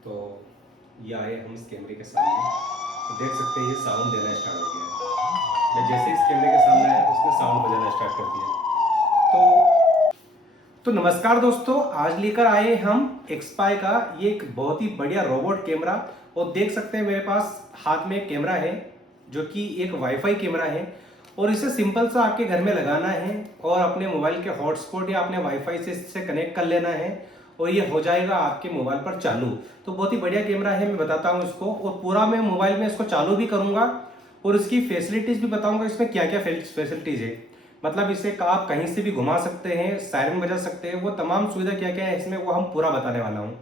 तो ये आए हम इस कैमरे के सामने, तो देख सकते हैं ये साउंड देना स्टार्ट हो गया है। मैं जैसे इस कैमरे के सामने आया तो उसने साउंड बजाना स्टार्ट कर दिया। तो नमस्कार दोस्तों, आज लेकर आए हम एक्सपाई का ये एक बहुत ही बढ़िया रोबोट कैमरा। और देख सकते हैं मेरे पास हाथ में एक कैमरा है जो कि एक वाईफाई कैमरा है, और इसे सिंपल सा आपके घर में लगाना है और अपने मोबाइल के हॉटस्पॉट या अपने वाईफाई से इससे कनेक्ट कर लेना है और ये हो जाएगा आपके मोबाइल पर चालू। तो बहुत ही बढ़िया कैमरा है, मैं बताता हूँ इसको, और पूरा मैं मोबाइल में इसको चालू भी करूँगा और इसकी फैसिलिटीज़ भी बताऊँगा इसमें क्या क्या फैसिलिटीज़ है। मतलब इसे आप कहीं से भी घुमा सकते हैं, सायरन बजा सकते हैं, वो तमाम सुविधा क्या क्या है इसमें वो हम पूरा बताने वाला हूँ।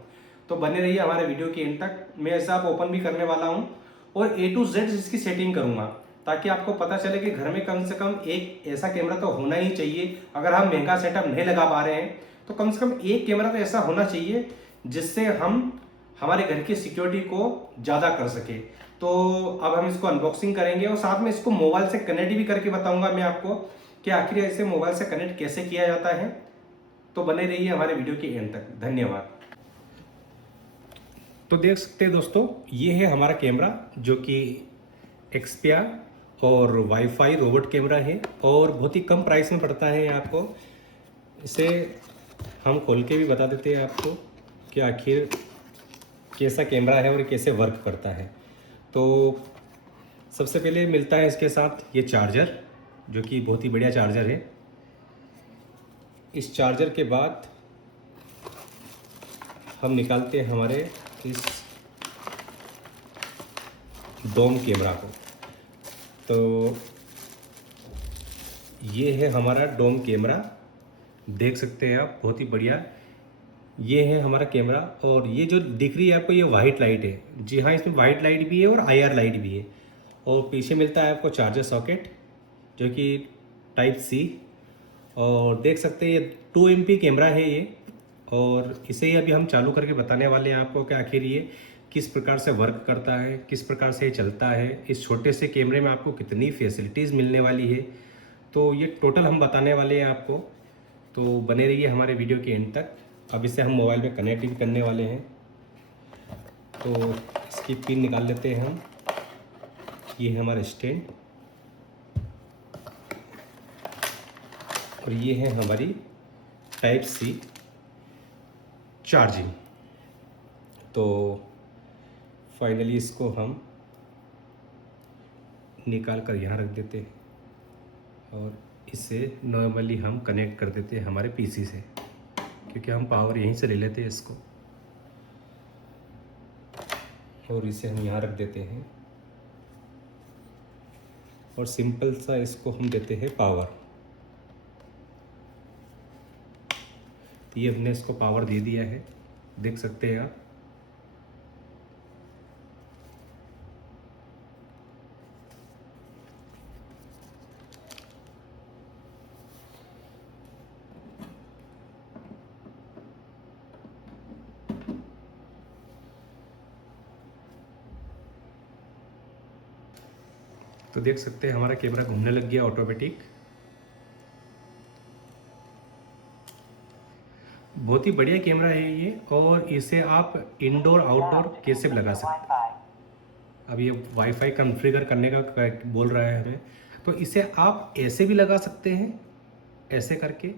तो बने रहिए हमारे वीडियो के एंड तक। मैं ऐसा आप ओपन भी करने वाला हूँ और A to Z इसकी सेटिंग करूँगा ताकि आपको पता चले कि घर में कम से कम एक ऐसा कैमरा तो होना ही चाहिए। अगर हम महंगा सेटअप नहीं लगा पा रहे हैं तो कम से कम एक कैमरा तो ऐसा होना चाहिए जिससे हम हमारे घर की सिक्योरिटी को ज़्यादा कर सके। तो अब हम इसको अनबॉक्सिंग करेंगे और साथ में इसको मोबाइल से कनेक्ट भी करके बताऊंगा मैं आपको कि आखिर इसे मोबाइल से कनेक्ट कैसे किया जाता है। तो बने रहिए हमारे वीडियो के एंड तक। धन्यवाद। तो देख सकते हैं दोस्तों, ये है हमारा कैमरा जो कि एक्सपिया और वाईफाई रोबोट कैमरा है और बहुत ही कम प्राइस में पड़ता है आपको। इसे हम खोल के भी बता देते हैं आपको कि आखिर कैसा कैमरा है और कैसे वर्क करता है। तो सबसे पहले मिलता है इसके साथ ये चार्जर जो कि बहुत ही बढ़िया चार्जर है। इस चार्जर के बाद हम निकालते हैं हमारे इस डोम कैमरा को। तो ये है हमारा डोम कैमरा, देख सकते हैं आप, बहुत ही बढ़िया। ये है हमारा कैमरा और ये जो दिख रही है आपको ये वाइट लाइट है। जी हाँ, इसमें वाइट लाइट भी है और IR लाइट भी है। और पीछे मिलता है आपको चार्जर सॉकेट जो कि टाइप C। और देख सकते हैं ये 2 MP कैमरा है ये, और इसे ही अभी हम चालू करके बताने वाले हैं आपको कि आखिर ये किस प्रकार से वर्क करता है, किस प्रकार से ये चलता है, इस छोटे से कैमरे में आपको कितनी फैसिलिटीज़ मिलने वाली है। तो ये टोटल हम बताने वाले हैं आपको। तो बने रहिए हमारे वीडियो के एंड तक। अब इसे हम मोबाइल में कनेक्ट भी करने वाले हैं। तो इसकी पिन निकाल लेते हैं हम। ये है हमारा स्टैंड और ये है हमारी टाइप C चार्जिंग। तो फाइनली इसको हम निकाल कर यहाँ रख देते हैं और इसे नॉर्मली हम कनेक्ट कर देते हैं हमारे PC से, क्योंकि हम पावर यहीं से ले लेते हैं इसको। और इसे हम यहाँ रख देते हैं और सिंपल सा इसको हम देते हैं पावर। तो ये हमने इसको पावर दे दिया है, देख सकते हैं आप। तो देख सकते हैं हमारा कैमरा घूमने लग गया ऑटोमेटिक। बहुत ही बढ़िया कैमरा है ये, और इसे आप इंडोर आउटडोर कैसे भी लगा सकते हैं। अब ये वाईफाई कॉन्फ़िगर करने का बोल रहा है हमें, तो इसे आप ऐसे भी लगा सकते हैं, ऐसे करके,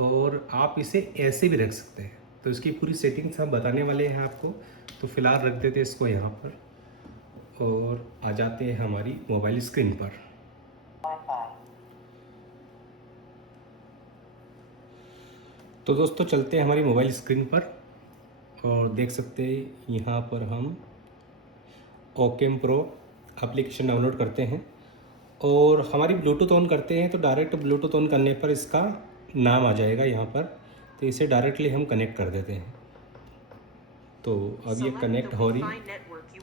और आप इसे ऐसे भी रख सकते हैं। तो इसकी पूरी सेटिंग्स हम बताने वाले हैं आपको। तो फिलहाल रख देते हैं इसको यहाँ पर और आ जाते हैं हमारी मोबाइल स्क्रीन पर। तो दोस्तों चलते हैं हमारी मोबाइल स्क्रीन पर और देख सकते हैं यहाँ पर हम ओकेम प्रो एप्लीकेशन डाउनलोड करते हैं और हमारी ब्लूटूथ ऑन करते हैं। तो डायरेक्ट ब्लूटूथ ऑन करने पर इसका नाम आ जाएगा यहाँ पर, तो इसे डायरेक्टली हम कनेक्ट कर देते हैं। तो अब ये कनेक्ट हो रही।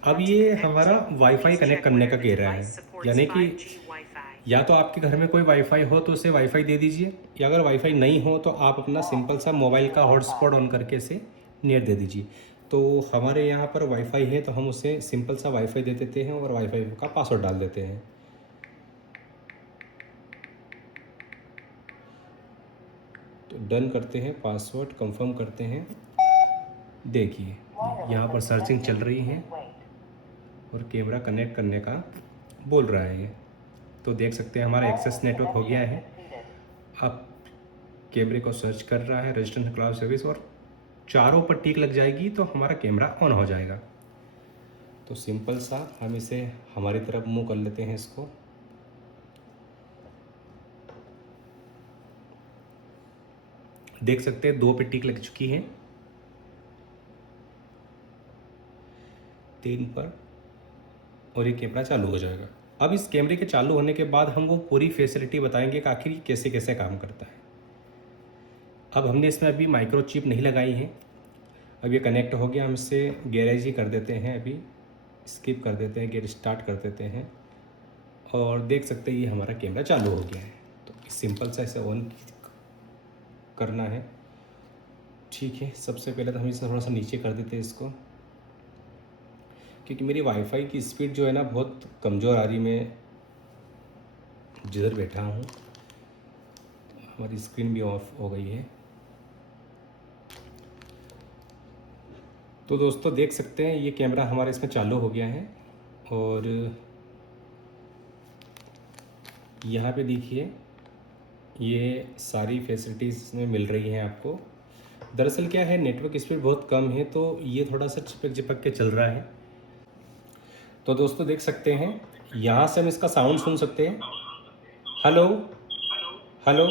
अब ये हमारा वाईफाई कनेक्ट करने का कह रहा है, यानी कि या तो आपके घर में कोई वाईफाई हो तो उसे वाईफाई दे दीजिए, या अगर वाईफाई नहीं हो तो आप अपना सिंपल सा मोबाइल का हॉटस्पॉट ऑन करके इसे नेट दे दीजिए। तो हमारे यहाँ पर वाईफाई है तो हम उसे सिंपल सा वाईफाई दे देते हैं और वाईफाई का पासवर्ड डाल देते हैं। तो डन करते हैं, पासवर्ड कंफर्म करते हैं। देखिए यहाँ पर सर्चिंग चल रही है और कैमरा कनेक्ट करने का बोल रहा है ये। तो देख सकते हैं हमारा एक्सेस नेटवर्क हो गया है। अब कैमरे को सर्च कर रहा है रेजिस्टेंस क्लाउड सर्विस, और चारों पर टिक लग जाएगी तो हमारा कैमरा ऑन हो जाएगा। तो सिंपल सा हम इसे हमारी तरफ मूव कर लेते हैं इसको। देख सकते हैं 2 पे टिक लग चुकी है, 3 पर, और ये कैमरा चालू हो जाएगा। अब इस कैमरे के चालू होने के बाद हम वो पूरी फैसिलिटी बताएंगे कि आखिर कैसे कैसे काम करता है। अब हमने इसमें अभी माइक्रोचिप नहीं लगाई है। अब ये कनेक्ट हो गया, हम इसे गैरेज ही कर देते हैं, अभी स्किप कर देते हैं, गेट स्टार्ट कर देते हैं, और देख सकते हैं ये हमारा कैमरा चालू हो गया है। तो सिंपल सा इसे ऑन करना है। ठीक है, सबसे पहले तो हम इसे थोड़ा सा नीचे कर देते हैं इसको, क्योंकि मेरी वाईफाई की स्पीड जो है ना बहुत कमज़ोर आ रही। मैं जिधर बैठा हूँ हमारी स्क्रीन भी ऑफ हो गई है। तो दोस्तों देख सकते हैं ये कैमरा हमारा इसमें चालू हो गया है, और यहाँ पे देखिए ये सारी फैसिलिटीज़ इसमें मिल रही हैं आपको। दरअसल क्या है, नेटवर्क स्पीड बहुत कम है तो ये थोड़ा सा चिपक चिपक के चल रहा है। तो दोस्तों देख सकते हैं यहाँ से हम इसका साउंड सुन सकते हैं, हेलो हेलो।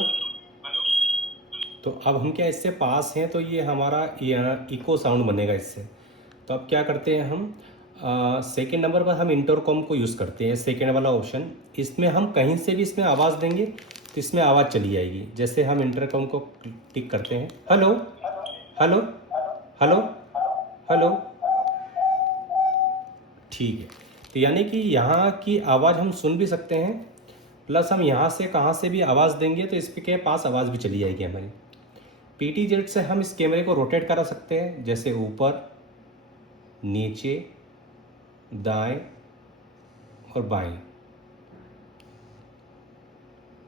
तो अब हम क्या इससे पास हैं तो ये हमारा इको साउंड बनेगा इससे। तो अब क्या करते हैं हम, सेकेंड नंबर पर हम इंटरकॉम को यूज़ करते हैं, सेकेंड वाला ऑप्शन। इसमें हम कहीं से भी इसमें आवाज़ देंगे तो इसमें आवाज़ चली जाएगी। जैसे हम इंटरकॉम को टिक करते हैं, हेलो हेलो हेलो हेलो, ठीक है। तो यानी कि यहाँ की आवाज़ हम सुन भी सकते हैं, प्लस हम यहाँ से कहाँ से भी आवाज़ देंगे तो इसके पास आवाज़ भी चली जाएगी हमारी। PTZ से हम इस कैमरे को रोटेट करा सकते हैं, जैसे ऊपर, नीचे, दाएं और बाएं।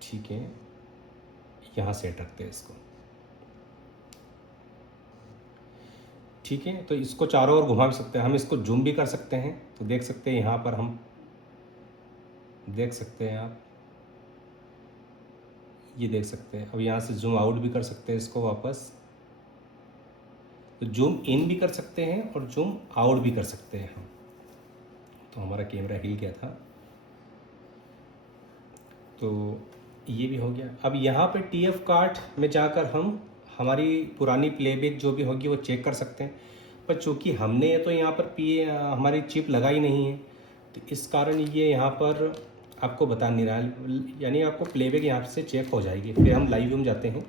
ठीक है, यहाँ सेट रखते हैं इसको। ठीक है, तो इसको चारों ओर घुमा भी सकते हैं, हम इसको जूम भी कर सकते हैं। तो देख सकते हैं यहाँ पर हम देख सकते हैं, आप ये देख सकते हैं। अब यहाँ से जूम आउट भी कर सकते हैं इसको वापस, तो जूम इन भी कर सकते हैं और जूम आउट भी कर सकते हैं हम। तो हमारा कैमरा हिल गया था, तो ये भी हो गया। अब यहाँ पे TF कार्ड में जाकर हम हमारी पुरानी प्लेबैक जो भी होगी वो चेक कर सकते हैं। पर चूँकि हमने तो यहाँ पर हमारी चिप लगाई नहीं है, तो इस कारण ये यहाँ पर आपको बता नहीं रहा है। यानी आपको प्लेबैक यहाँ से चेक हो जाएगी। फिर हम लाइव व्यू में जाते हैं।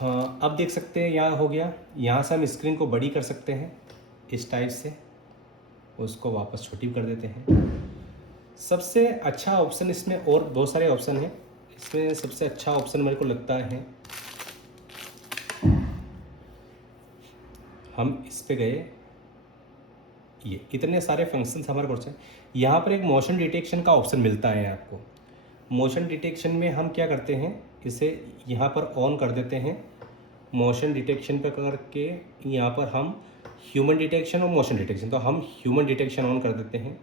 हाँ, अब देख सकते हैं यहाँ हो गया। यहाँ से हम स्क्रीन को बड़ी कर सकते हैं इस टाइप से, उसको वापस छोटी कर देते हैं। सबसे अच्छा ऑप्शन इसमें, और बहुत सारे ऑप्शन हैं, इसमें सबसे अच्छा ऑप्शन मेरे को लगता है, हम इस पे गए, ये इतने सारे फंक्शंस हमारे पास हैं। यहाँ पर एक मोशन डिटेक्शन का ऑप्शन मिलता है आपको। मोशन डिटेक्शन में हम क्या करते हैं, इसे यहाँ पर ऑन कर देते हैं। मोशन डिटेक्शन पर करके यहाँ पर हम ह्यूमन डिटेक्शन और मोशन डिटेक्शन, तो हम ह्यूमन डिटेक्शन ऑन कर देते हैं।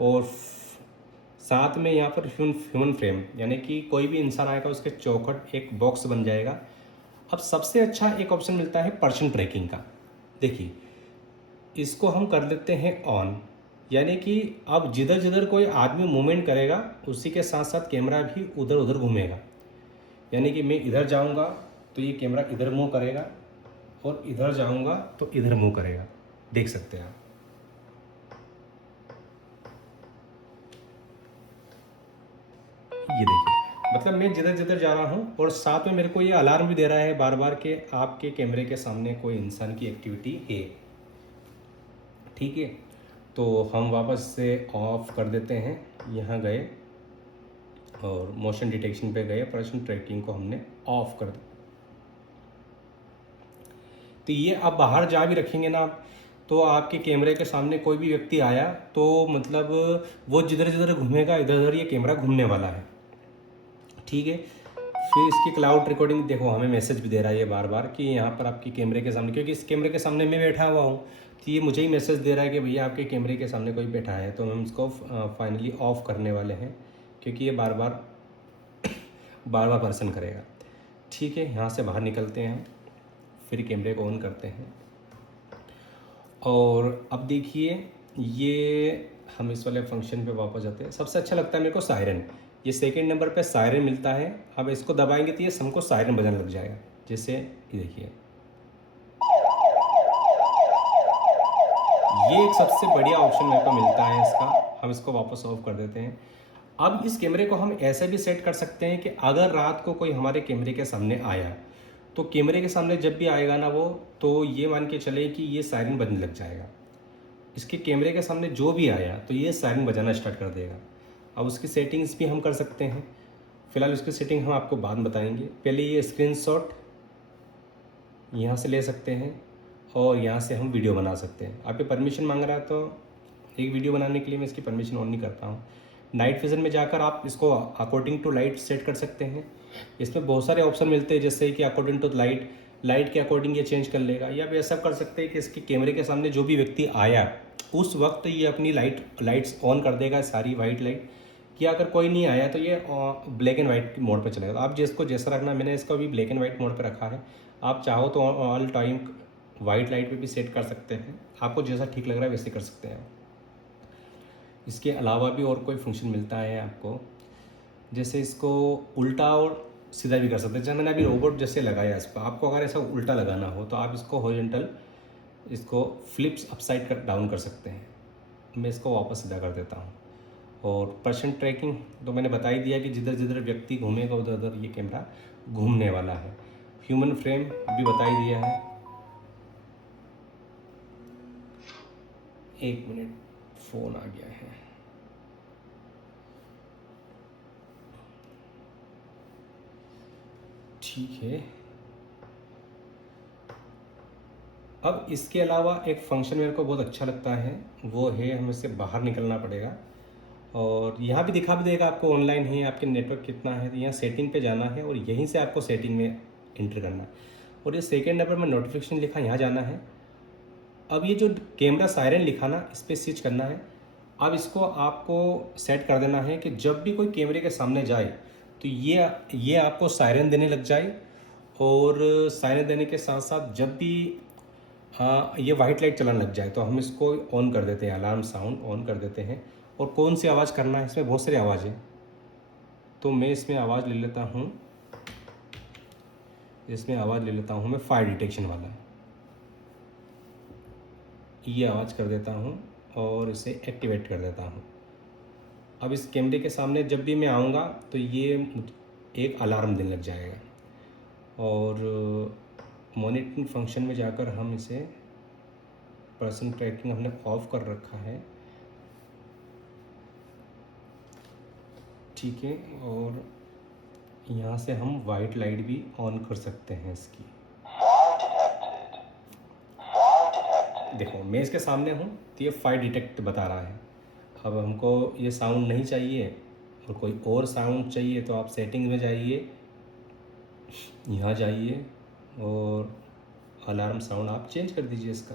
और साथ में यहाँ पर ह्यूमन फ्रेम, यानी कि कोई भी इंसान आएगा उसके चौखट एक बॉक्स बन जाएगा। अब सबसे अच्छा एक ऑप्शन मिलता है पर्सन ट्रैकिंग का। देखिए, इसको हम कर देते हैं ऑन, यानी कि अब जिधर जिधर कोई आदमी मूवमेंट करेगा उसी के साथ साथ कैमरा भी उधर उधर घूमेगा। यानी कि मैं इधर जाऊंगा तो ये कैमरा इधर मूव करेगा, और इधर जाऊंगा तो इधर मूव करेगा। देख सकते हैं आप। ये देखिए, मतलब मैं जिधर जिधर जा रहा हूँ, और साथ में मेरे को ये अलार्म भी दे रहा है बार बार कि आपके कैमरे के सामने कोई इंसान की एक्टिविटी है। ठीक है, तो हम वापस से ऑफ कर देते हैं। यहाँ गए और मोशन डिटेक्शन पे गए, पर्सन ट्रैकिंग को हमने ऑफ कर दिया। तो ये आप बाहर जा भी रखेंगे ना, तो आपके कैमरे के सामने कोई भी व्यक्ति आया तो मतलब वो जिधर जिधर घूमेगा इधर उधर ये कैमरा घूमने वाला है। ठीक है, फिर इसकी क्लाउड रिकॉर्डिंग देखो, हमें मैसेज भी दे रहा है ये बार बार कि यहाँ पर आपकी कैमरे के सामने, क्योंकि इस कैमरे के सामने मैं बैठा हुआ हूँ, तो ये मुझे ही मैसेज दे रहा है कि भैया आपके कैमरे के सामने कोई बैठा है। तो हम इसको फाइनली ऑफ करने वाले हैं, क्योंकि ये बार बार परेशान करेगा। ठीक है, यहाँ से बाहर निकलते हैं, फिर कैमरे को ऑन करते हैं। और अब देखिए, ये हम इस वाले फंक्शन पे वापस जाते हैं। सबसे अच्छा लगता है मेरे को सायरन, ये सेकंड नंबर पे सायरन मिलता है। अब इसको दबाएंगे तो ये हमको सायरन बजाने लग जाएगा। जैसे ये देखिए, ये एक सबसे बढ़िया ऑप्शन मेरे को मिलता है इसका। हम इसको वापस ऑफ कर देते हैं। अब इस कैमरे को हम ऐसे भी सेट कर सकते हैं कि अगर रात को कोई हमारे कैमरे के सामने आया, तो कैमरे के सामने जब भी आएगा ना वो, तो ये मान के चले कि ये सायरन बजने लग जाएगा। इसके कैमरे के सामने जो भी आया तो ये सायरन बजाना स्टार्ट कर देगा। अब उसकी सेटिंग्स भी हम कर सकते हैं। फ़िलहाल उसकी सेटिंग हम आपको बाद बताएंगे। पहले ये स्क्रीनशॉट यहाँ से ले सकते हैं, और यहाँ से हम वीडियो बना सकते हैं। आप ये परमिशन मांग रहा है, तो एक वीडियो बनाने के लिए मैं इसकी परमिशन ऑन नहीं करता हूँ। नाइट विज़न में जाकर आप इसको अकॉर्डिंग टू लाइट सेट कर सकते हैं। इसमें बहुत सारे ऑप्शन मिलते हैं, जैसे कि अकॉर्डिंग टू लाइट के अकॉर्डिंग ये चेंज कर लेगा। या आप ऐसा कर सकते हैं कि इसके कैमरे के सामने जो भी व्यक्ति आया उस वक्त ये अपनी लाइट्स ऑन कर देगा, सारी वाइट लाइट। कि अगर कोई नहीं आया तो ये ब्लैक एंड वाइट मोड पे चलेगा। आप जिसको जैसा रखना, मैंने इसको अभी ब्लैक एंड वाइट मोड पे रखा है। आप चाहो तो ऑल टाइम वाइट लाइट पे भी सेट कर सकते हैं। आपको जैसा ठीक लग रहा है वैसे कर सकते हैं। इसके अलावा भी और कोई फंक्शन मिलता है आपको, जैसे इसको उल्टा और सीधा भी कर सकते हैं। जैसे मैंने अभी रोबोट जैसे लगाया इस पर, आपको अगर ऐसा उल्टा लगाना हो तो आप इसको हॉरिजॉन्टल, इसको फ्लिप्स अपसाइड कर डाउन कर सकते हैं। मैं इसको वापस सीधा कर देता हूँ। और पर्सन ट्रैकिंग तो मैंने बता ही दिया कि जिधर जिधर व्यक्ति घूमेगा उधर उधर ये कैमरा घूमने वाला है। ह्यूमन फ्रेम भी बता ही दिया है। एक मिनट, फ़ोन आ गया है। ठीक है, अब इसके अलावा एक फंक्शन मेरे को बहुत अच्छा लगता है, वो है हमें से बाहर निकलना पड़ेगा। और यहाँ भी दिखा भी देगा आपको ऑनलाइन है, आपके नेटवर्क कितना है। तो यहाँ सेटिंग पे जाना है और यहीं से आपको सेटिंग में इंटर करना है। और ये सेकेंड नंबर में नोटिफिकेशन लिखा, यहाँ जाना है। अब ये जो कैमरा सायरन लिखा ना, इस पर स्विच करना है। अब इसको आपको सेट कर देना है कि जब भी कोई कैमरे के सामने जाए तो ये आपको सायरन देने लग जाए। और सायरन देने के साथ साथ जब भी ये वाइट लाइट चलने लग जाए तो हम इसको ऑन कर देते हैं, अलार्म साउंड ऑन कर देते हैं। और कौन सी आवाज़ करना है, इसमें बहुत सारी आवाज़ है, तो मैं इसमें आवाज़ ले लेता हूँ। मैं फायर डिटेक्शन वाला ये आवाज़ कर देता हूँ और इसे एक्टिवेट कर देता हूँ। अब इस कैमरे के सामने जब भी मैं आऊँगा तो ये एक अलार्म देने लग जाएगा। और मॉनिटरिंग फंक्शन में जाकर हम इसे, पर्सन ट्रैकिंग हमने ऑफ कर रखा है, ठीक है। और यहाँ से हम वाइट लाइट भी ऑन कर सकते हैं इसकी। देखो मैं इसके सामने हूँ तो ये फायर डिटेक्ट बता रहा है। अब हमको ये साउंड नहीं चाहिए और कोई और साउंड चाहिए, तो आप सेटिंग में जाइए, यहाँ जाइए और अलार्म साउंड आप चेंज कर दीजिए इसका।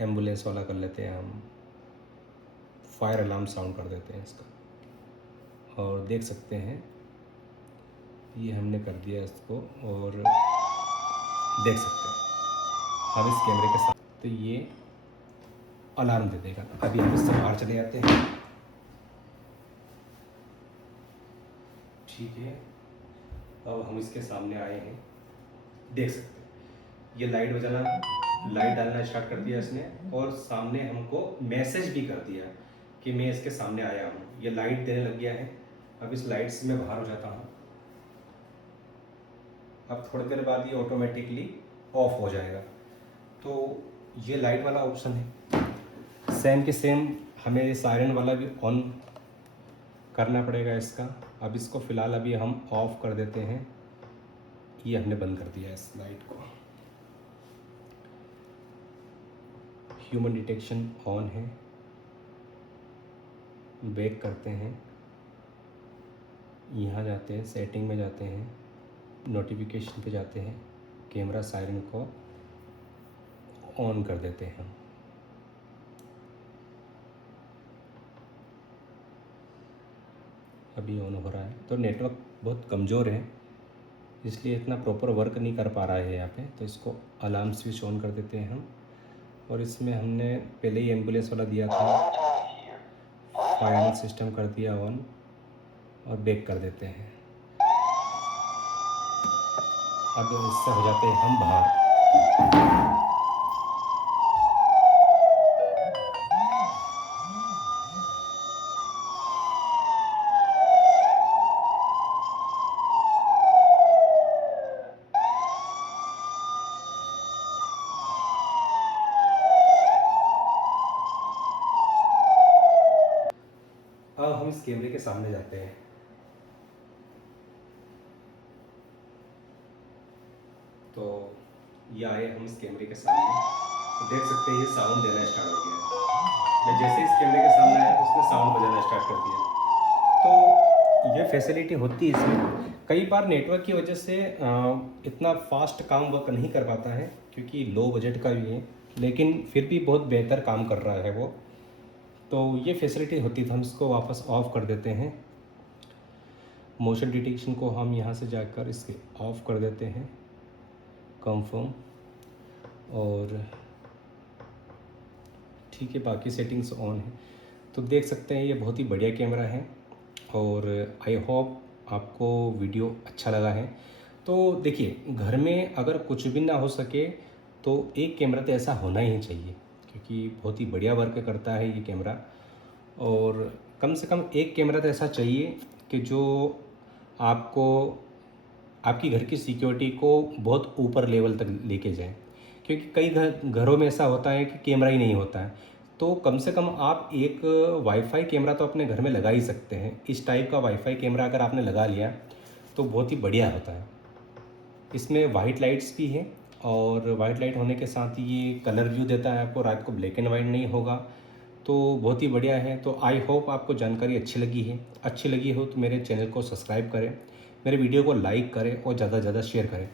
एम्बुलेंस वाला कर लेते हैं हम, फायर अलार्म साउंड कर देते हैं इसका। और देख सकते हैं ये हमने कर दिया इसको, और देख सकते हैं हम इस कैमरे के साथ, तो ये अलार्म दे देगा। अभी हम इससे बाहर चले जाते हैं। ठीक है, अब हम इसके सामने आए हैं, देख सकते हैं ये लाइट बजाना, लाइट डालना स्टार्ट कर दिया इसने। और सामने हमको मैसेज भी कर दिया कि मैं इसके सामने आया हूँ। ये लाइट देने लग गया है। अब इस लाइट से मैं बाहर हो जाता हूँ। अब थोड़ी देर बाद ये ऑटोमेटिकली ऑफ हो जाएगा। तो ये लाइट वाला ऑप्शन है। सेम के सेम हमें सायरन वाला भी ऑन करना पड़ेगा इसका। अब इसको फ़िलहाल अभी हम ऑफ कर देते हैं। ये हमने बंद कर दिया इस लाइट को। ह्यूमन डिटेक्शन ऑन है। बैक करते हैं, यहाँ जाते हैं, सेटिंग में जाते हैं, नोटिफिकेशन पे जाते हैं, कैमरा सायरन को ऑन कर देते हैं हम। अभी ऑन हो रहा है। तो नेटवर्क बहुत कमज़ोर है, इसलिए इतना प्रॉपर वर्क नहीं कर पा रहा है यहाँ पे। तो इसको अलार्म स्विच ऑन कर देते हैं हम। और इसमें हमने पहले ही एम्बुलेंस वाला दिया था, फायर सिस्टम कर दिया ऑन, और बैक कर देते हैं। अब इससे हो जाते हैं हम बाहर। अब हम इस कैमरे के सामने जाते हैं। तो ये आए हम इस कैमरे के सामने, तो देख सकते हैं ये साउंड देना स्टार्ट हो गया। मैं जैसे इस कैमरे के सामने आया तो उसने साउंड बजाना स्टार्ट कर दिया। तो ये फैसिलिटी होती है इसमें। कई बार नेटवर्क की वजह से इतना फास्ट काम वर्क नहीं कर पाता है, क्योंकि लो बजट का भी है, लेकिन फिर भी बहुत बेहतर काम कर रहा है वो। तो ये फैसिलिटी होती है। तो हम इसको वापस ऑफ़ कर देते हैं। मोशन डिटेक्शन को हम यहाँ से जाकर इसके ऑफ़ कर देते हैं, कंफर्म। और ठीक है, बाकी सेटिंग्स ऑन है। तो देख सकते हैं ये बहुत ही बढ़िया कैमरा है, और आई होप आपको वीडियो अच्छा लगा है। तो देखिए, घर में अगर कुछ भी ना हो सके तो एक कैमरा तो ऐसा होना ही चाहिए, क्योंकि बहुत ही बढ़िया वर्क करता है ये कैमरा। और कम से कम एक कैमरा तो ऐसा चाहिए कि जो आपको आपकी घर की सिक्योरिटी को बहुत ऊपर लेवल तक लेके जाए। क्योंकि कई घरों में ऐसा होता है कि कैमरा ही नहीं होता है। तो कम से कम आप एक वाईफाई कैमरा तो अपने घर में लगा ही सकते हैं। इस टाइप का वाईफाई कैमरा अगर आपने लगा लिया तो बहुत ही बढ़िया होता है। इसमें वाइट लाइट्स भी हैं, और वाइट लाइट होने के साथ ही ये कलर व्यू देता है आपको, रात को ब्लैक एंड वाइट नहीं होगा। तो बहुत ही बढ़िया है। तो आई होप आपको जानकारी अच्छी लगी है। अच्छी लगी हो तो मेरे चैनल को सब्सक्राइब करें, मेरे वीडियो को लाइक करें और ज़्यादा से ज़्यादा शेयर करें।